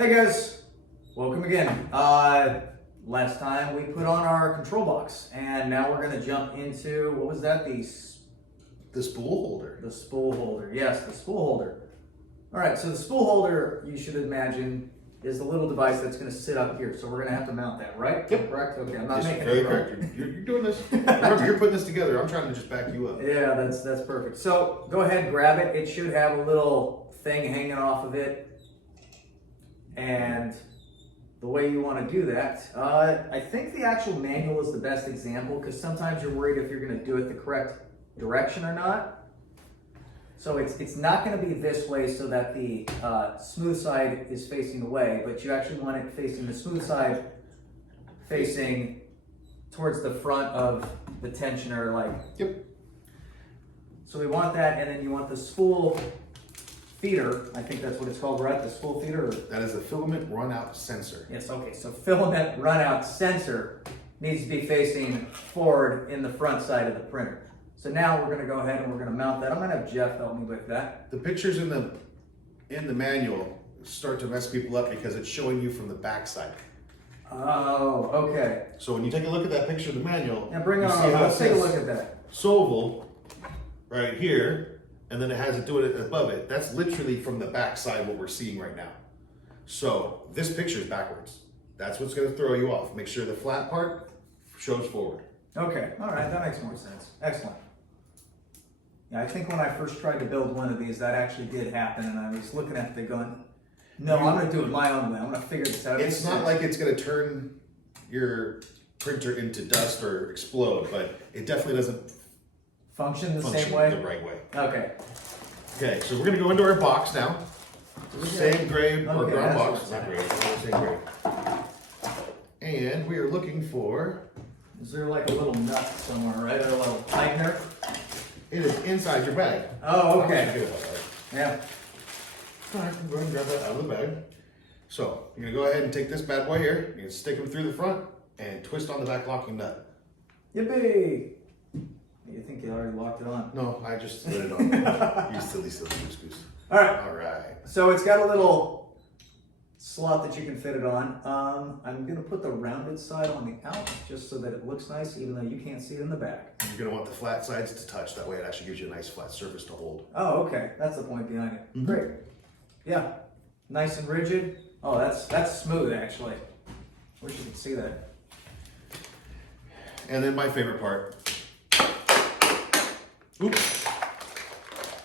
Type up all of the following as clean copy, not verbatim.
Hey guys, welcome again. Last time we put on our control box, and now we're going to jump into, what was that? The spool holder. The spool holder. Yes, the spool holder. All right, so the spool holder, you should imagine, is the little device that's going to sit up here. So we're going to have to mount that, right? Yep. Correct? Okay, I'm not making very it wrong. correct. You're doing this. Remember, you're putting this together. I'm trying to just back you up. Yeah, that's perfect. So go ahead and grab it. It should have a little thing hanging off of it. And the way you want to do that, I think the actual manual is the best example because sometimes you're worried if you're going to do it the correct direction or not. So it's not going to be this way so that the smooth side is facing away, but you actually want it facing the smooth side, facing towards the front of the tensioner, like. Yep. So we want that, and then you want the spool feeder, I think that's what it's called, right? The spool feeder? That is a filament runout sensor. Yes, okay, so filament runout sensor needs to be facing forward in the front side of the printer. So now we're gonna go ahead and we're gonna mount that. I'm gonna have Jeff help me with that. The pictures in the manual start to mess people up because it's showing you from the back side. Oh, okay. So when you take a look at that picture of the manual, Now bring it you see on, how let's it take a says look at that. Sovol right here, and then it has it doing it above it. That's literally from the back side what we're seeing right now. So this picture is backwards. That's what's going to throw you off. Make sure the flat part shows forward. Okay, all right, that makes more sense. Excellent. Yeah, I think when I first tried to build one of these, that actually did happen, and I was looking at the gun. No, I'm going to do it my own way. I'm going to figure this out. It's not like it's going to turn your printer into dust or explode, but it definitely doesn't function the function same way? the right way. Okay. Okay, so we're going to go into our box now. Same grade or Okay, ground that's box, not grade, same grade. And we are looking for, Is there like a little nut somewhere, right? Or a little tightener? it is inside your bag. Oh, I okay. forget about that. Yeah. All right, go ahead and grab that out of the bag. So you're gonna go ahead and take this bad boy here. You're gonna stick them through the front and twist on the back locking nut. Yippee! You think you already locked it on? No, I just slid it on. You silly goose. All right. All right. So it's got a little slot that you can fit it on. I'm gonna put the rounded side on the out just so that it looks nice, even though you can't see it in the back. You're gonna want the flat sides to touch. That way it actually gives you a nice flat surface to hold. Oh, okay. That's the point behind it. Mhm. Great. Yeah. Nice and rigid. Oh, that's smooth actually. Wish you could see that. And then my favorite part. Oops.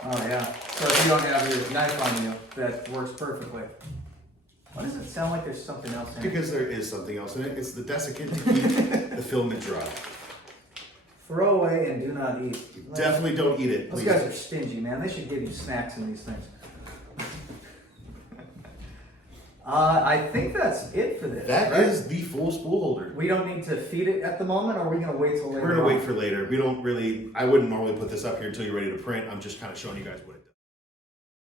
Oh yeah. So if you don't have your knife on you, that works perfectly. Why does it sound like there's something else in it? Because there is something else in it. It's the desiccant to keep the filament dry. Throw away and do not eat. Definitely don't eat it, Those please. guys are stingy, man. They should give you snacks in these things. I think that's it for this. That right? is the full spool holder. We don't need to feed it at the moment, or are we going to wait till later? We're gonna on? wait for later. We don't really, I wouldn't normally put this up here until you're ready to print. I'm just kind of showing you guys what it does.